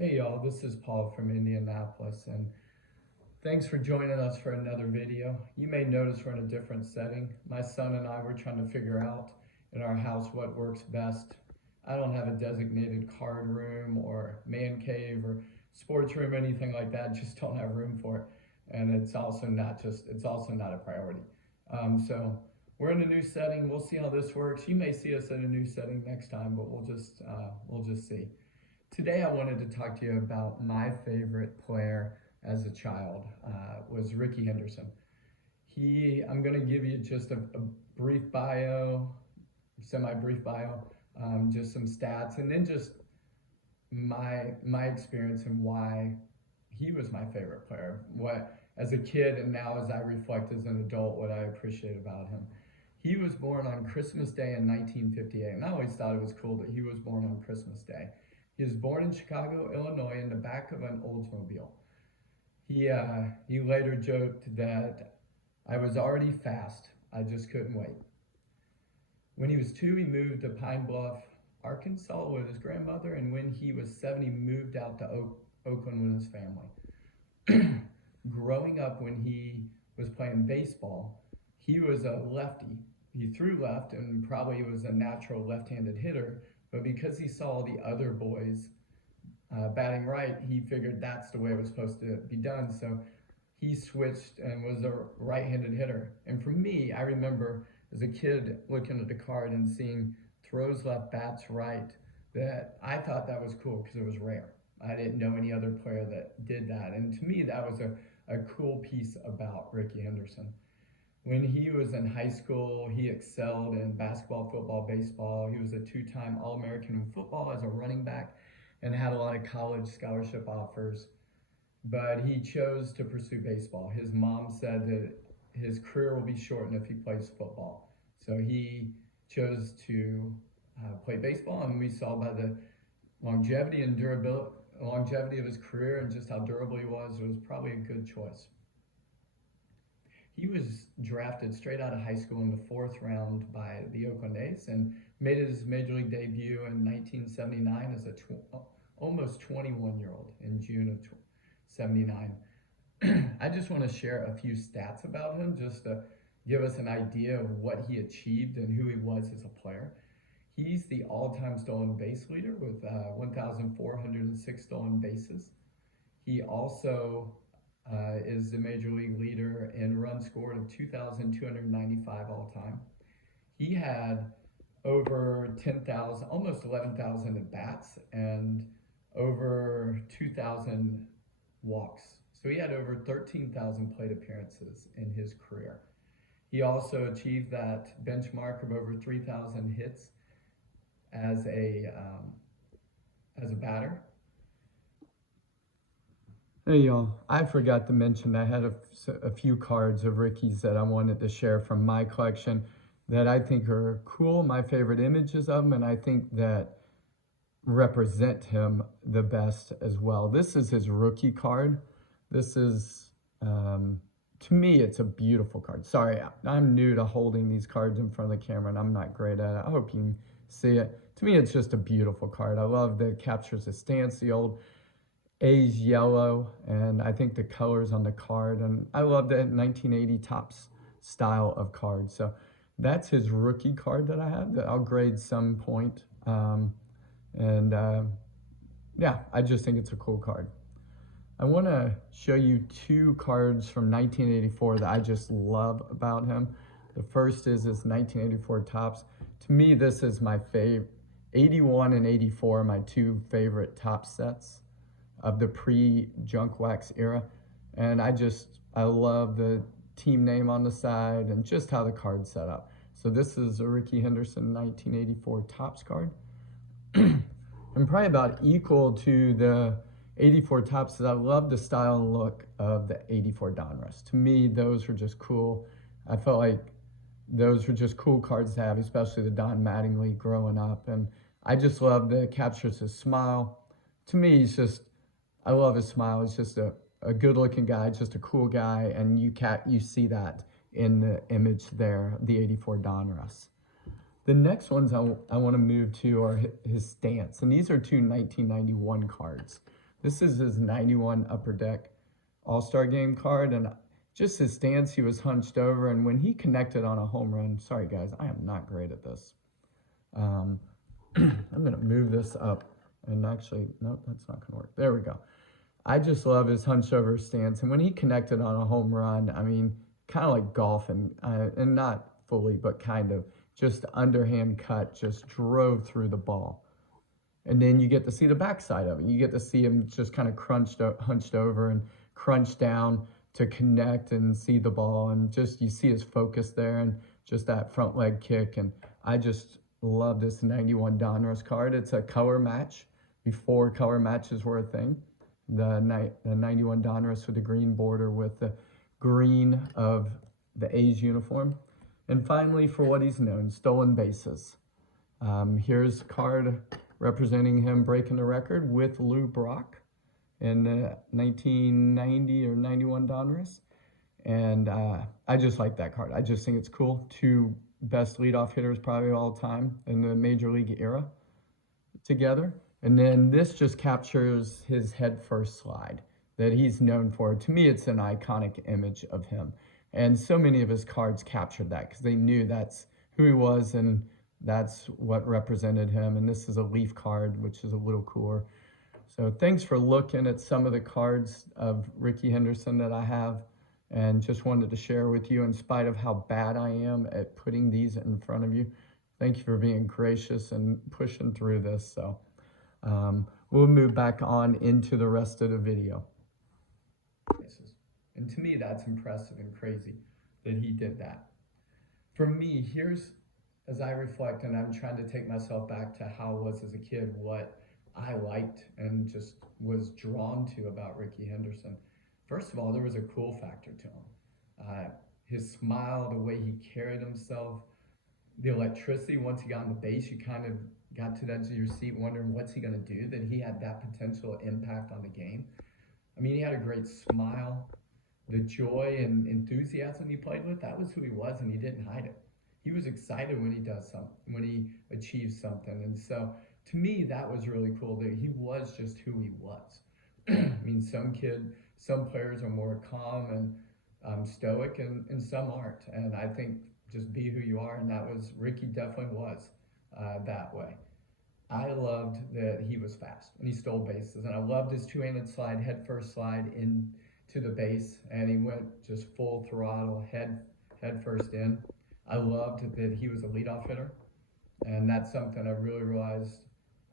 Hey y'all, this is Paul from Indianapolis, and thanks for joining us for another video. You may notice we're in a different setting. My son and I were trying to figure out in our house what works best. I don't have a designated card room or man cave or sports room, anything like that. Just don't have room for it, and it's also not a priority. So we're in a new setting. We'll see how this works. You may see us in a new setting next time, but we'll just see. Today I wanted to talk to you about my favorite player as a child was Rickey Henderson. I'm going to give you just a brief bio, semi-brief bio, just some stats, and then just my experience and why he was my favorite player. What as a kid and now as I reflect as an adult, what I appreciate about him. He was born on Christmas Day in 1958, and I always thought it was cool that he was born on Christmas Day. He was born in Chicago, Illinois, in the back of an Oldsmobile. He later joked that I was already fast, I just couldn't wait. When he was 2, he moved to Pine Bluff, Arkansas with his grandmother, and when he was 7, he moved out to Oakland with his family. Growing up, when he was playing baseball, he was a lefty. He threw left and probably was a natural left-handed hitter, but because he saw the other boys batting right, he figured that's the way it was supposed to be done. So he switched and was a right-handed hitter. And for me, I remember as a kid looking at the card and seeing throws left, bats right, that I thought that was cool because it was rare. I didn't know any other player that did that. And to me, that was a cool piece about Rickey Henderson. When he was in high school, he excelled in basketball, football, baseball. He was a 2-time All-American in football as a running back and had a lot of college scholarship offers. But he chose to pursue baseball. His mom said that his career will be shortened if he plays football. So he chose to play baseball, and we saw by the longevity of his career and just how durable he was, it was probably a good choice. He was drafted straight out of high school in the 4th round by the Oakland A's and made his major league debut in 1979 as almost 21-year-old in June of 79. I just want to share a few stats about him just to give us an idea of what he achieved and who he was as a player. He's the all-time stolen base leader with 1,406 stolen bases. He also is the major league leader in runs scored of 2,295 all time. He had over 10,000, almost 11,000 at bats and over 2,000 walks. So he had over 13,000 plate appearances in his career. He also achieved that benchmark of over 3,000 hits as a batter. Hey y'all, I forgot to mention I had a few cards of Rickey's that I wanted to share from my collection that I think are cool, my favorite images of him, and I think that represent him the best as well. This is his rookie card. This is, to me, it's a beautiful card. Sorry, I'm new to holding these cards in front of the camera and I'm not great at it. I hope you can see it. To me, it's just a beautiful card. I love that it captures the stance, the old A's yellow, and I think the colors on the card, and I love that 1980 Topps style of card. So that's his rookie card that I have that I'll grade some point. Yeah, I just think it's a cool card. I want to show you 2 cards from 1984 that I just love about him. The first is this 1984 Topps. To me, this is my favorite. 81 and 84 are my 2 favorite Topps sets of the pre-junk wax era. And I love the team name on the side and just how the card's set up. So this is a Rickey Henderson 1984 Topps card. And probably about equal to the 84 Topps is I love the style and look of the 84 Donruss. To me, those were just cool. I felt like those were just cool cards to have, especially the Don Mattingly growing up. And I just love that it captures his smile. To me, I love his smile. He's just a good-looking guy, just a cool guy, and you see that in the image there, the 84 Donruss. The next ones I want to move to are his stance, and these are 2 1991 cards. This is his 91 Upper Deck All-Star Game card, and just his stance, he was hunched over, and when he connected on a home run, sorry guys, I am not great at this. I'm gonna move this up, and actually, nope, that's not gonna work. There we go. I just love his hunched over stance, and when he connected on a home run, I mean, kind of like golf, and not fully, but kind of, just underhand cut, just drove through the ball. And then you get to see the backside of it. You get to see him just kind of hunched over and crunch down to connect and see the ball, and just you see his focus there and just that front leg kick. And I just love this 91 Donruss card. It's a color match before color matches were a thing. The 91 Donruss with the green border with the green of the A's uniform. And finally, for what he's known, stolen bases. Here's a card representing him breaking the record with Lou Brock in the 1990 or 91 Donruss. And I just like that card. I just think it's cool. Two best leadoff hitters probably of all time in the Major League era together. And then this just captures his head first slide that he's known for. To me, it's an iconic image of him. And so many of his cards captured that because they knew that's who he was and that's what represented him. And this is a leaf card, which is a little cooler. So thanks for looking at some of the cards of Rickey Henderson that I have, and just wanted to share with you in spite of how bad I am at putting these in front of you. Thank you for being gracious and pushing through this. So we'll move back on into the rest of the video. And to me, that's impressive and crazy that he did that. For me, here's, as I reflect and I'm trying to take myself back to how I was as a kid, what I liked and just was drawn to about Rickey Henderson. First of all, there was a cool factor to him. His smile, the way he carried himself, the electricity. Once he got on the base, you kind of got to the edge of your seat wondering what's he going to do, that he had that potential impact on the game. I mean, he had a great smile. The joy and enthusiasm he played with, that was who he was, and he didn't hide it. He was excited when he does something, when he achieves something. And so to me, that was really cool that he was just who he was. I mean, some players are more calm and stoic, and some aren't. And I think just be who you are, and that was, Rickey definitely was that way. I loved that he was fast and he stole bases, and I loved his two-handed slide, head first slide into the base, and he went just full throttle, head first in. I loved that he was a leadoff hitter, and that's something I really realized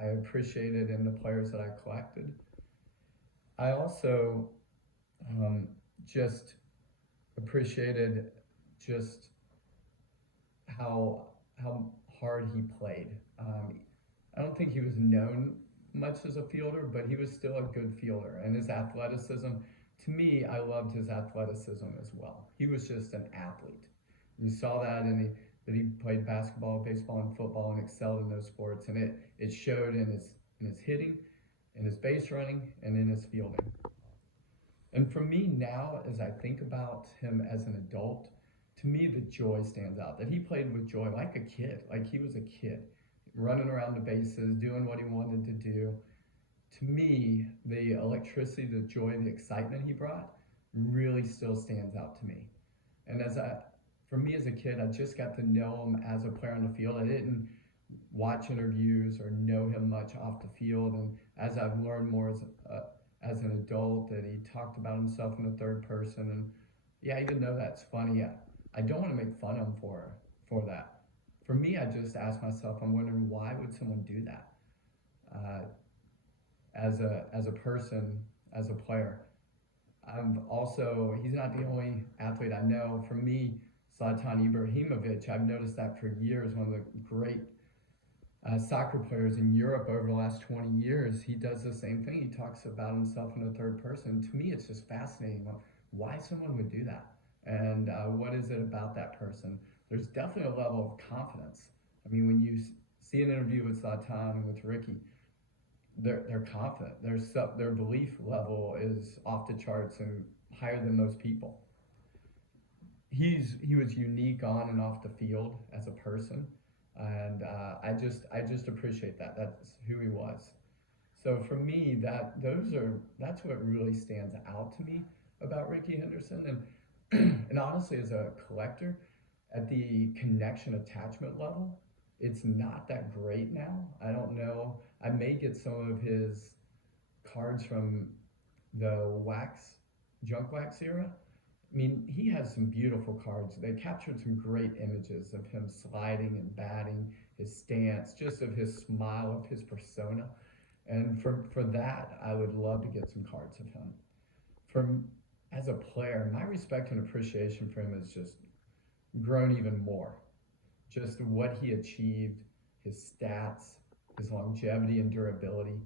I appreciated in the players that I collected. I also just appreciated just how hard he played. I don't think he was known much as a fielder, but he was still a good fielder. And his athleticism, to me, I loved his athleticism as well. He was just an athlete. And you saw that that he played basketball, baseball, and football and excelled in those sports. And it showed in his hitting, in his base running, and in his fielding. And for me now, as I think about him as an adult, to me the joy stands out. That he played with joy like a kid, like he was a kid, running around the bases, doing what he wanted to do. To me, the electricity, the joy, the excitement he brought really still stands out to me. And for me as a kid, I just got to know him as a player on the field. I didn't watch interviews or know him much off the field. And as I've learned more as an adult, that he talked about himself in the third person. And yeah, even though that's funny, I don't want to make fun of him for that. For me, I just ask myself, I'm wondering, why would someone do that? As a person, as a player. He's not the only athlete I know. For me, Zlatan Ibrahimovic, I've noticed that for years, one of the great soccer players in Europe over the last 20 years, he does the same thing. He talks about himself in the third person. To me, it's just fascinating why someone would do that. And what is it about that person? There's definitely a level of confidence. I mean, when you see an interview with Zlatan and with Rickey, they're confident. Their belief level is off the charts and higher than most people. He was unique on and off the field as a person, and I just appreciate that. That's who he was. So for me, that's what really stands out to me about Rickey Henderson. And honestly, as a collector, at the connection attachment level, it's not that great now. I don't know. I may get some of his cards from the junk wax era. I mean, he has some beautiful cards. They captured some great images of him sliding and batting, his stance, just of his smile, of his persona. And for that, I would love to get some cards of him. From as a player, my respect and appreciation for him has just grown even more. Just what he achieved, his stats, his longevity and durability,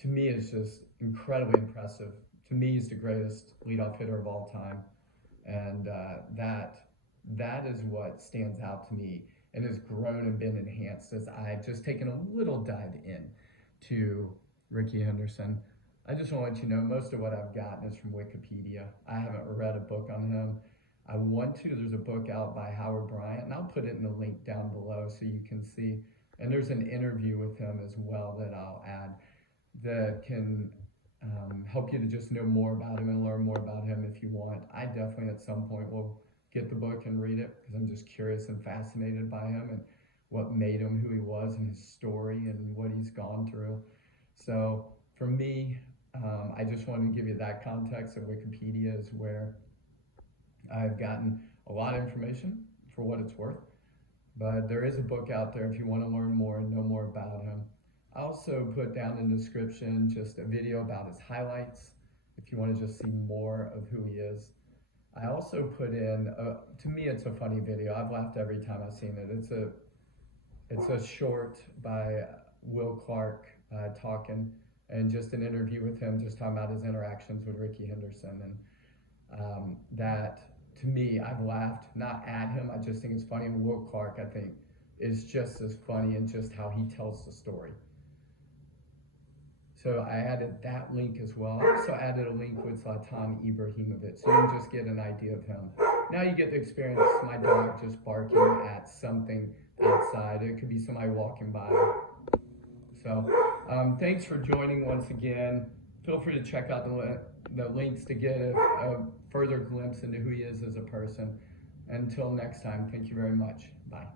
to me is just incredibly impressive. To me, he's the greatest leadoff hitter of all time, and that is what stands out to me and has grown and been enhanced as I've just taken a little dive in to Rickey Henderson. I just want to let you know most of what I've gotten is from Wikipedia. I haven't read a book on him. I want to. There's a book out by Bryant, and I'll put it in the link down below so you can see. And there's an interview with him as well that I'll add that can help you to just know more about him and learn more about him if you want. I definitely at some point will get the book and read it because I'm just curious and fascinated by him and what made him who he was and his story and what he's gone through. So for me, I just wanted to give you that context of Wikipedia is where I've gotten a lot of information for what it's worth. But there is a book out there if you want to learn more and know more about him. I also put down in the description just a video about his highlights if you want to just see more of who he is. I also put in, to me it's a funny video. I've laughed every time I've seen it. It's a short by Will Clark talking, and just an interview with him just talking about his interactions with Rickey Henderson. And that, to me, I've laughed, not at him, I just think it's funny. And Will Clark, I think, is just as funny in just how he tells the story. So I added that link as well. I also added a link with Zlatan Ibrahimovic, so you can just get an idea of him. Now you get to experience my dog just barking at something outside. It could be somebody walking by. So thanks for joining once again. Feel free to check out the links to get a further glimpse into who he is as a person. Until next time, thank you very much. Bye.